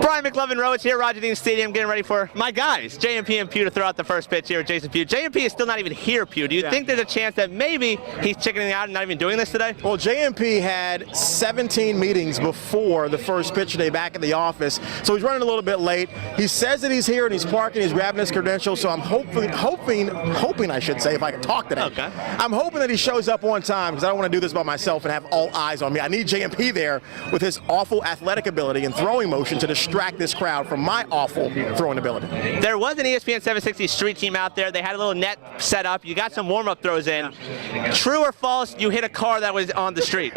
Brian Mclovin, Rowitz here, Roger Dean Stadium, getting ready for my guys, JMP and Pugh, to throw out the first pitch here with Jason Pugh. JMP is still not even here, Pugh. Do you think there's a chance that maybe he's chickening out and not even doing this today? Well, JMP had 17 meetings before the first pitch today back at the office, so he's running a little bit late. He says that he's here and he's parking, he's grabbing his credentials, so I'm hoping I should say, if I can talk today. Okay. I'm hoping that he shows up on time because I don't want to do this by myself and have all eyes on me. I need JMP there with his awful athletic ability and throwing motion to distract this crowd from my awful throwing ability. There was an ESPN760 street team out there. They had a little net set up. You got some warm-up throws in. True or false, you hit a car that was on the street?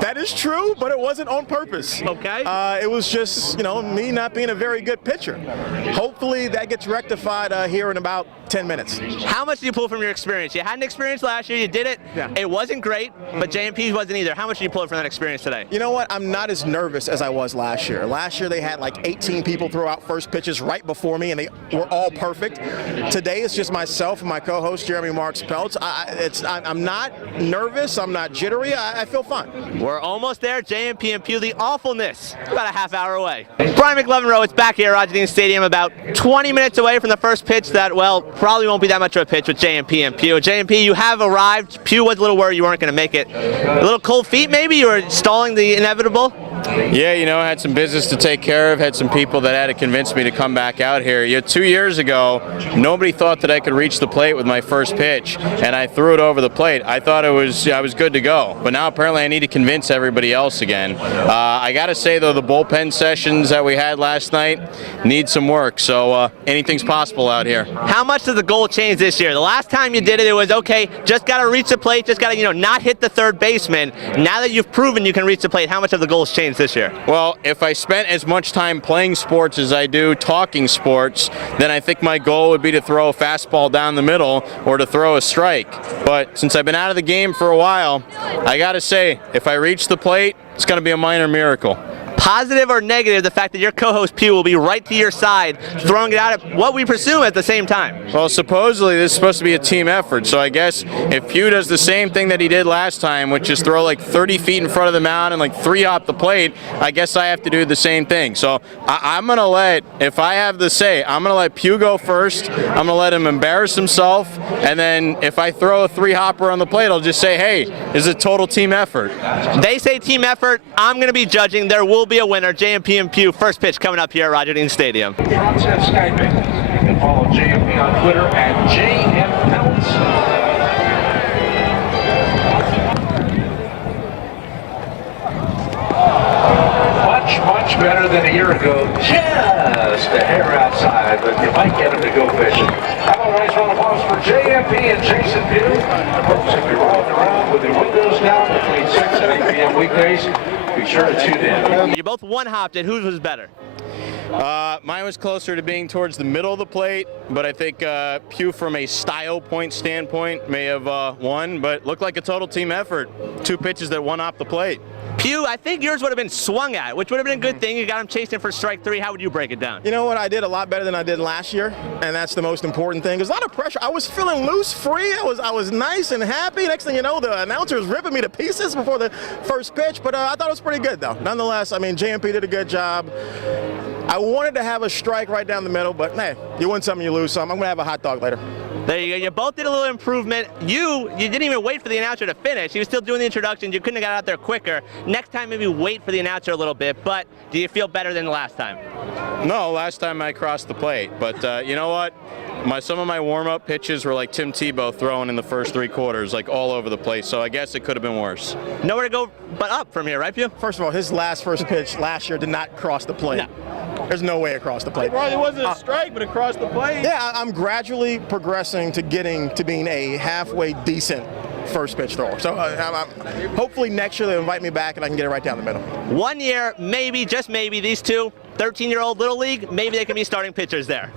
That is true, but it wasn't on purpose. Okay. It was just, me not being a very good pitcher. Hopefully that gets rectified here in about 10 minutes. How much do you pull from your experience? You had an experience last year. You did it. Yeah. It wasn't great, but JMP wasn't either. How much do you pull from that experience today? You know what? I'm not as nervous as I was last year. Last year they had like 18 people throw out first pitches right before me, and they were all perfect. Today it's just myself and my co-host Jeremy Marks Peltz. I'm not nervous. I'm not jittery. I feel fine. We're almost there. JMP and Pugh, the awfulness, about a half hour away. Brian Mclovin, Rowitz back here at Roger Dean Stadium, about 20 minutes away from the first pitch that, well, probably won't be that much of a pitch with JMP and Pugh. JMP, you have arrived. Pugh was a little worried you weren't going to make it. A little cold feet, maybe? You were stalling the inevitable? Yeah, I had some business to take care of, had some people that had to convince me to come back out here. 2 years ago, nobody thought that I could reach the plate with my first pitch, and I threw it over the plate. I thought I was good to go, but now apparently I need to convince everybody else again. I got to say, though, the bullpen sessions that we had last night need some work, so anything's possible out here. How much does the goal change this year? The last time you did it, it was, okay, just got to reach the plate, just got to, not hit the third baseman. Now that you've proven you can reach the plate, how much of the goals changed this year? Well, if I spent as much time playing sports as I do talking sports, then I think my goal would be to throw a fastball down the middle or to throw a strike. But since I've been out of the game for a while, I got to say, if I reach the plate, it's going to be a minor miracle. Positive or negative, the fact that your co-host Pugh will be right to your side, throwing it out at what we presume at the same time? Well, supposedly this is supposed to be a team effort, so I guess if Pugh does the same thing that he did last time, which is throw like 30 feet in front of the mound and like 3 off the plate, I guess I have to do the same thing. So I'm going to if I have the say, I'm going to let Pugh go first, I'm going to let him embarrass himself, and then if I throw a 3-hopper on the plate, I'll just say, hey, this is a total team effort. They say team effort, I'm going to be judging. There will be a winner. JMP and Pugh, first pitch coming up here at Roger Dean Stadium. Concept Skyping. You can follow JMP on Twitter at JMPelts. Much better than a year ago. Just a hair outside, but you might get him to go fishing. How about a nice round of applause for JMP and Jason Pugh? Folks, if you're rolling around with the windows down between 6 and 8 p.m. weekdays, be sure to tune in. You both one-hopped it. Whose was better? Mine was closer to being towards the middle of the plate, but I think Pugh, from a style point standpoint, may have won, but looked like a total team effort. 2 pitches that won off the plate. Pugh, I think yours would have been swung at, which would have been a good thing. You got him chasing for strike 3. How would you break it down? You know what? I did a lot better than I did last year, and that's the most important thing. There's a lot of pressure. I was feeling loose, free. I was nice and happy. Next thing you know, the announcer was ripping me to pieces before the first pitch, but I thought it was pretty good, though. Nonetheless, JMP did a good job. I wanted to have a strike right down the middle, but hey, you win some, you lose some. I'm going to have a hot dog later. There you go. You both did a little improvement. You didn't even wait for the announcer to finish. He was still doing the introductions. You couldn't have got out there quicker. Next time, maybe wait for the announcer a little bit. But do you feel better than the last time? No, last time I crossed the plate. But you know what? Some of my warm-up pitches were like Tim Tebow throwing in the first 3 quarters, like all over the place. So I guess it could have been worse. Nowhere to go but up from here, right, Pugh? First of all, his first pitch last year did not cross the plate. No. There's no way across the plate. It probably wasn't a strike, but across the plate. Yeah, I'm gradually progressing to getting to being a halfway decent first pitch thrower. So hopefully next year they'll invite me back and I can get it right down the middle. 1 year, maybe, just maybe, these two, 13-year-old Little League, maybe they can be starting pitchers there.